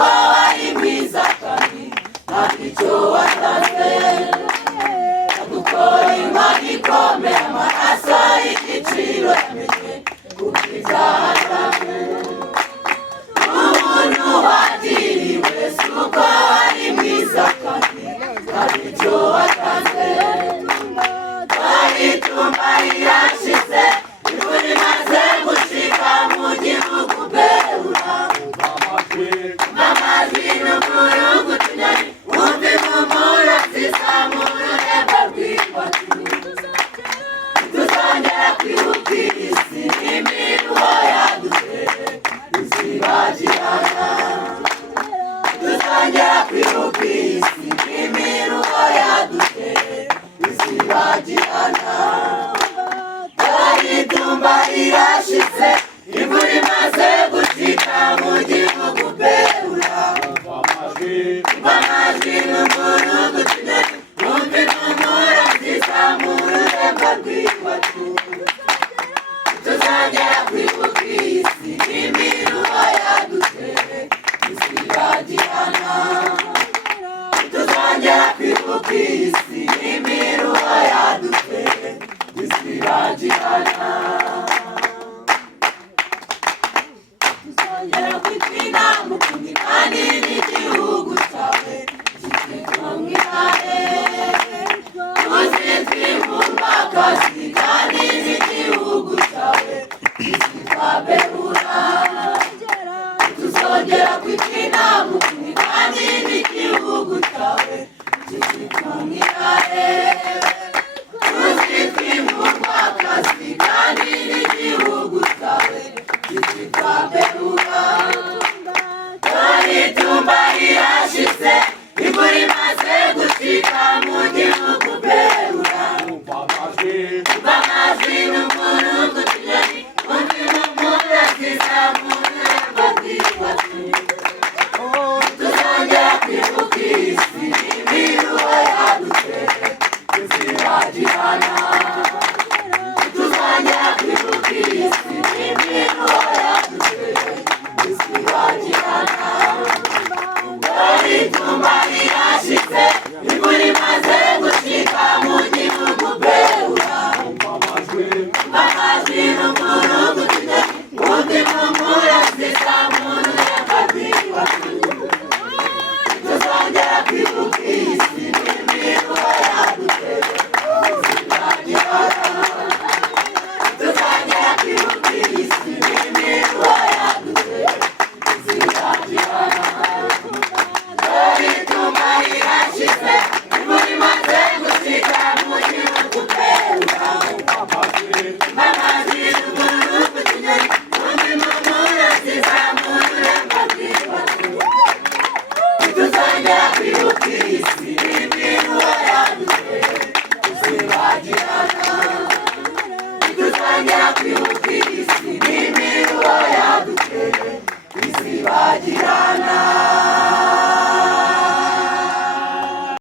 wari mwiza kandi ntacyo watanze gukora Imana ikomeye amaraso y'igiciro yamenye kubw'ibyaha byawe umuntu wagiriwe si uko wari mwiza kandi ntacyo watanze itumba yashize imvura imaze gushika mu gihugu Beura amajwi n'umurugu tunyoni wumva impumuro nziza mu rurembo rw'iwacu tuzongera kwibuka isi n'imiruho yaduteye izibagirana tuzongera kwibuka isi n'imiruho yaduteye izibagirana itumba irashize imvura imaze gushika mu gihugu Beura amajwi n'umurugu tunyoni wumva impumuro nziza mu rurembo rw'iwacu tuzongera kwibuka isi n'imiruho yaduteye izibagirana tuzongera kwibuka isi n'imiruho yaduteye izibagirana tuzongera kwitwina mu kundi kandi n'igihugu cyawe kikitwa mwihare tuzitwimvumakazi kandi n'igihugu cyawe kikitwa Beura tuzongera kwitwina mu kundi kandi n'igihugu cyawe kikitwa mwihare tuzitwimvumakazi kandi n'igihugu cyawe kikitwa Beura itumba irashize imvura imaze gushika mu gihugu Beura amajwi n'umurugu tunyoni wumva impumuro nziza mu rurembo rw'iwacu tuzongera kwibuka isi n'imiruho yaduteye izibagirana tuzongera kwibuka isi n'imiruho yaduteye izibagirana itumba rirashize imvura imaze gushika mu gihugu Beura amajwi n'umurugu